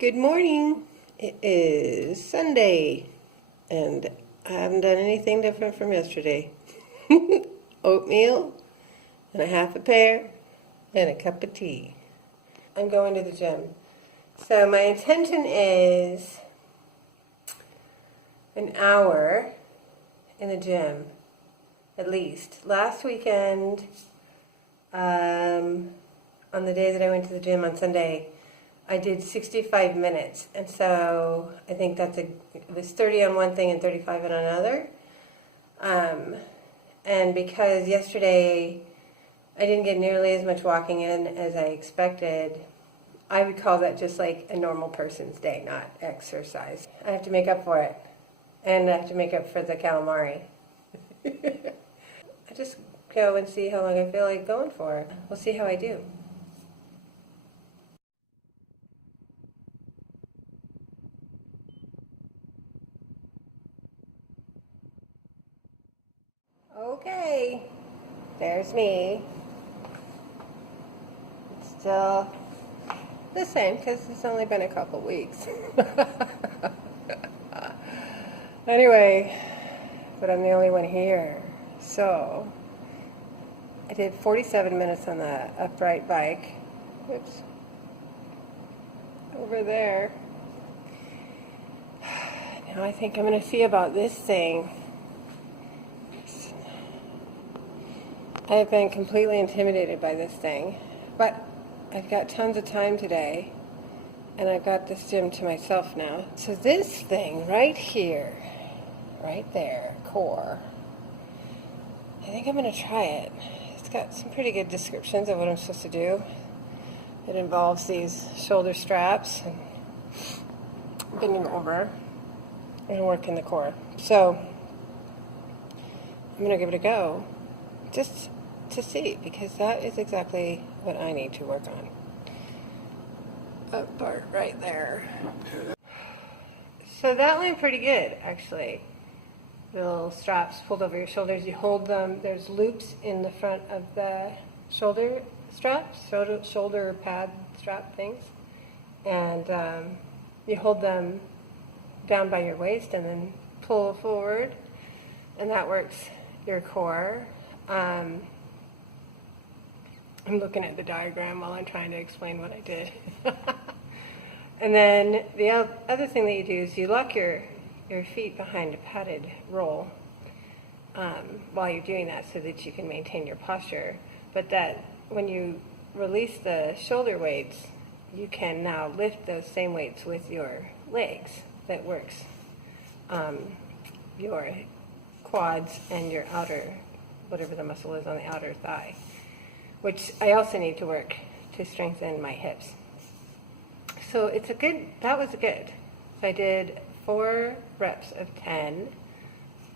Good morning. It is Sunday, and I haven't done anything different from yesterday. Oatmeal, and a half a pear, and a cup of tea. I'm going to the gym. So my intention is an hour in the gym, at least. Last weekend, on the day that I went to the gym on Sunday, I did 65 minutes, and so I think it was 30 on one thing and 35 on another. And because yesterday I didn't get nearly as much walking in as I expected, I would call that just like a normal person's day, not exercise. I have to make up for it, and I have to make up for the calamari. I just go and see how long I feel like going for. We'll see how I do. Okay, there's me. It's still the same because it's only been a couple weeks. Anyway, but I'm the only one here. So I did 47 minutes on the upright bike. Oops. Over there. Now I think I'm going to see about this thing. I have been completely intimidated by this thing, but I've got tons of time today, and I've got this gym to myself now. So this thing right here, right there, core, I think I'm going to try it. It's got some pretty good descriptions of what I'm supposed to do. It involves these shoulder straps and bending over and working the core. So I'm going to give it a go, just to see, because that is exactly what I need to work on. That part right there. So that went pretty good, actually. The little straps pulled over your shoulders. You hold them. There's loops in the front of the shoulder straps, shoulder pad strap things. And you hold them down by your waist and then pull forward. And that works your core. I'm looking at the diagram while I'm trying to explain what I did. And then the other thing that you do is you lock your feet behind a padded roll while you're doing that so that you can maintain your posture. But that when you release the shoulder weights, you can now lift those same weights with your legs. That works your quads and your outer, whatever the muscle is on the outer thigh, which I also need to work to strengthen my hips. So that was good. So I did 4 reps of 10,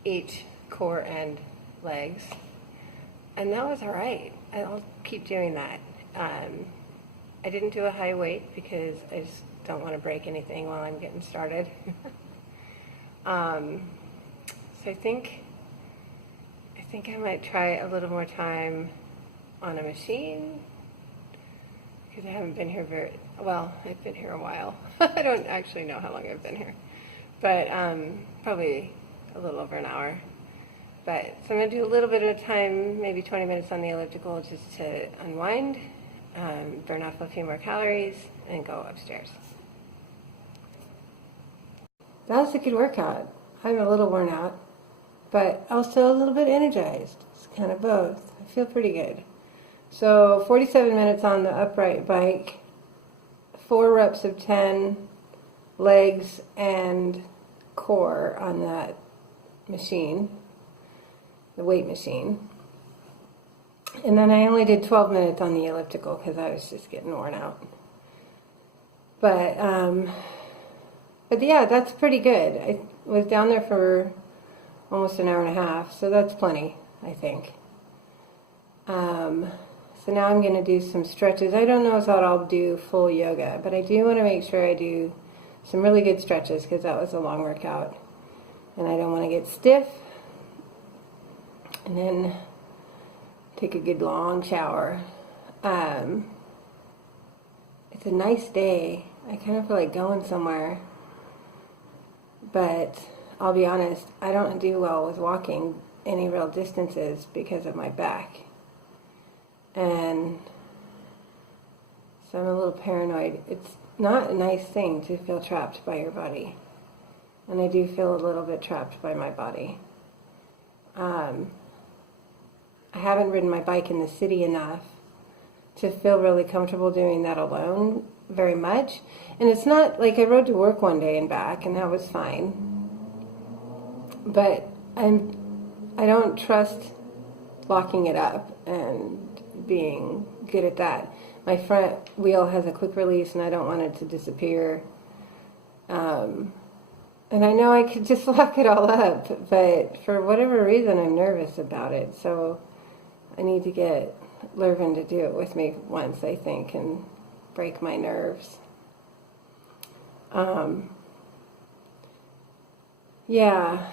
each core and legs, and that was all right. I'll keep doing that. I didn't do a high weight because I just don't want to break anything while I'm getting started. So I think I might try a little more time on a machine, because I haven't been here I've been here a while. I don't actually know how long I've been here, but probably a little over an hour. So I'm going to do a little bit of time, maybe 20 minutes on the elliptical, just to unwind, burn off a few more calories, and go upstairs. That was a good workout. I'm a little worn out, but also a little bit energized. It's kind of both. I feel pretty good. So 47 minutes on the upright bike, 4 reps of 10, legs and core on that machine, the weight machine. And then I only did 12 minutes on the elliptical because I was just getting worn out. But yeah, that's pretty good. I was down there for almost an hour and a half, so that's plenty, I think. So now I'm going to do some stretches. I don't know if I'll do full yoga, but I do want to make sure I do some really good stretches because that was a long workout. And I don't want to get stiff. And then take a good long shower. It's a nice day I kind of feel like going somewhere. But I'll be honest, I don't do well with walking any real distances because of my back. And so I'm a little paranoid. It's not a nice thing to feel trapped by your body. And I do feel a little bit trapped by my body. I haven't ridden my bike in the city enough to feel really comfortable doing that alone very much. And it's not like I rode to work one day and back, and that was fine. But I don't trust locking it up and being good at that. My front wheel has a quick release, and I don't want it to disappear. And I know I could just lock it all up, but for whatever reason, I'm nervous about it. So I need to get Lurvin to do it with me once, I think, and break my nerves. Yeah,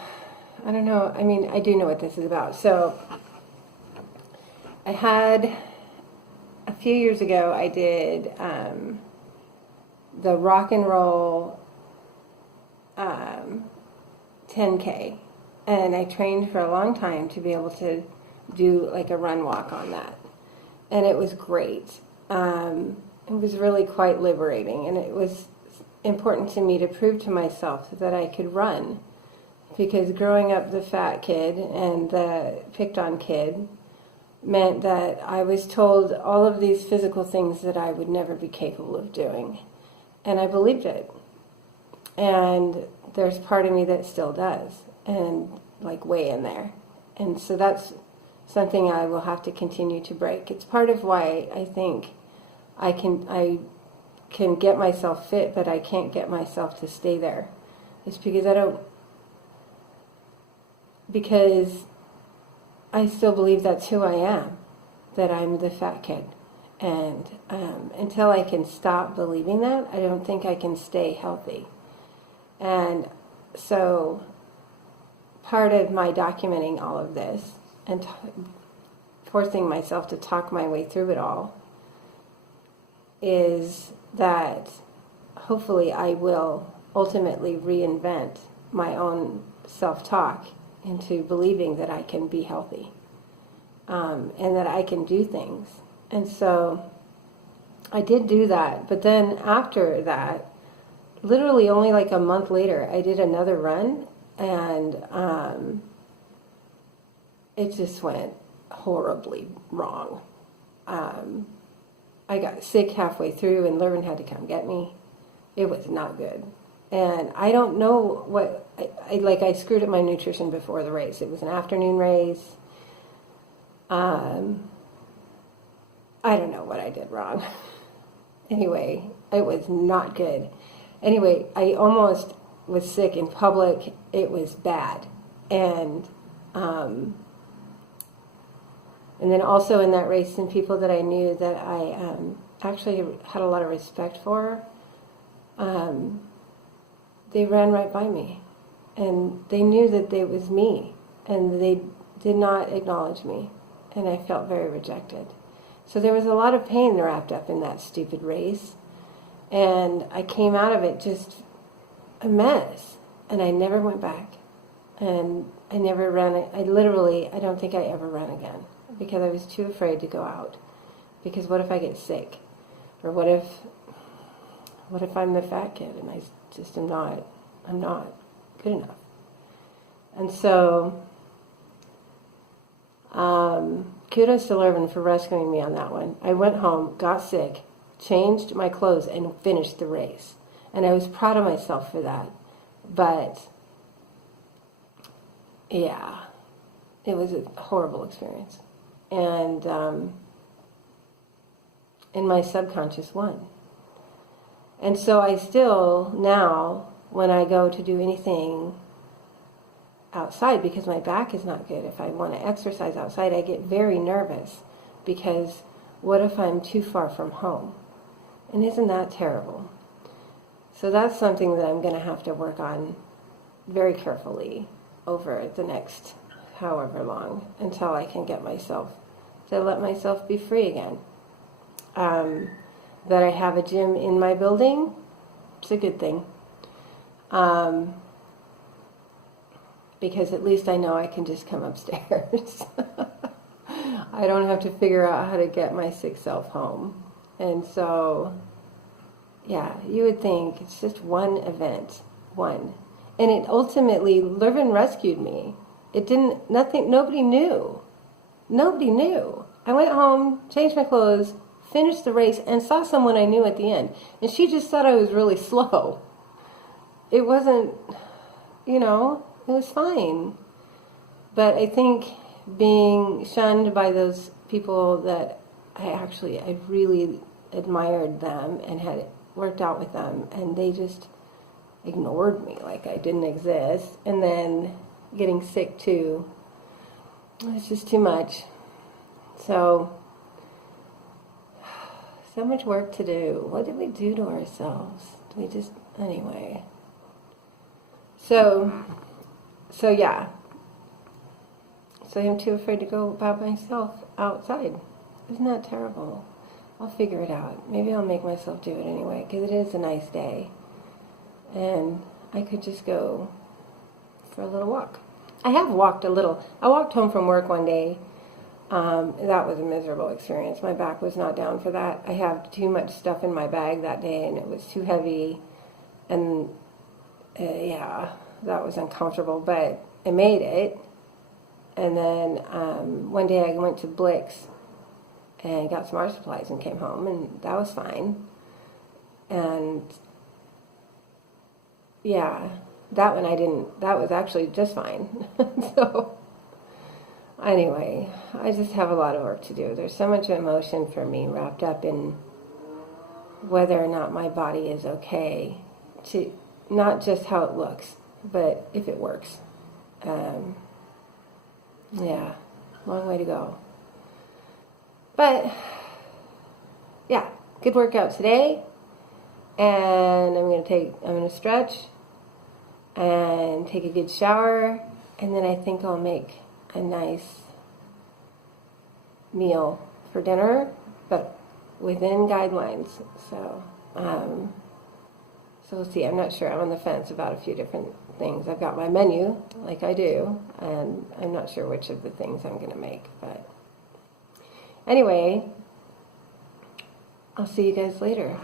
I don't know. I mean, I do know what this is about. So I had, a few years ago, I did the rock and roll 10K, and I trained for a long time to be able to do like a run walk on that, and it was great. It was really quite liberating, and it was important to me to prove to myself that I could run, because growing up the fat kid and the picked on kid meant that I was told all of these physical things that I would never be capable of doing, and I believed it. And there's part of me that still does, and like way in there. And so that's something I will have to continue to break. It's part of why I think I can get myself fit, but I can't get myself to stay there. It's because I still believe that's who I am, that I'm the fat kid. And until I can stop believing that, I don't think I can stay healthy. And so part of my documenting all of this and forcing myself to talk my way through it all is that hopefully I will ultimately reinvent my own self-talk into believing that I can be healthy, and that I can do things. And so I did do that, but then after that, literally only like a month later, I did another run, and it just went horribly wrong. I got sick halfway through, and Lurvin had to come get me. It was not good. And I don't know what, I screwed up my nutrition before the race. It was an afternoon race. I don't know what I did wrong. Anyway, it was not good. Anyway, I almost was sick in public. It was bad. And then also in that race, some people that I knew that I actually had a lot of respect for, they ran right by me. And they knew that it was me. And they did not acknowledge me. And I felt very rejected. So there was a lot of pain wrapped up in that stupid race. And I came out of it just a mess. And I never went back. And I never ran it. I don't think I ever ran again. Because I was too afraid to go out. Because what if I get sick? Or what if I'm the fat kid and I just I'm not good enough. And so, kudos to Lurvin for rescuing me on that one. I went home, got sick, changed my clothes, and finished the race. And I was proud of myself for that. But, yeah, it was a horrible experience. And my subconscious won. And so I still, now, when I go to do anything outside, because my back is not good, if I want to exercise outside, I get very nervous, because what if I'm too far from home? And isn't that terrible? So that's something that I'm going to have to work on very carefully over the next however long, until I can get myself to let myself be free again. That I have a gym in my building It's a good thing. Because at least I know I can just come upstairs. I don't have to figure out how to get my sick self home. And so, yeah, you would think it's just one event, one. And it ultimately, Lurvin rescued me. Nobody knew. Nobody knew. I went home, changed my clothes, finished the race, and saw someone I knew at the end. And she just thought I was really slow. It wasn't, it was fine. But I think being shunned by those people that I really admired them and had worked out with them, and they just ignored me like I didn't exist. And then getting sick too. It's just too much. So much work to do. What did we do to ourselves? Anyway. So yeah. So I'm too afraid to go by myself outside. Isn't that terrible? I'll figure it out. Maybe I'll make myself do it anyway, because it is a nice day. And I could just go for a little walk. I have walked a little. I walked home from work one day. That was a miserable experience. My back was not down for that. I had too much stuff in my bag that day, and it was too heavy. And yeah, that was uncomfortable, but I made it. And then one day I went to Blick's and got some art supplies and came home, and that was fine. And yeah, that was actually just fine. So anyway, I just have a lot of work to do. There's so much emotion for me wrapped up in whether or not my body is okay, to not just how it looks, but if it works. Yeah, long way to go. But yeah, good workout today. And I'm gonna stretch and take a good shower, and then I think I'll make a nice meal for dinner, but within guidelines. So we'll see. I'm not sure. I'm on the fence about a few different things. I've got my menu, like I do, and I'm not sure which of the things I'm going to make. But anyway, I'll see you guys later.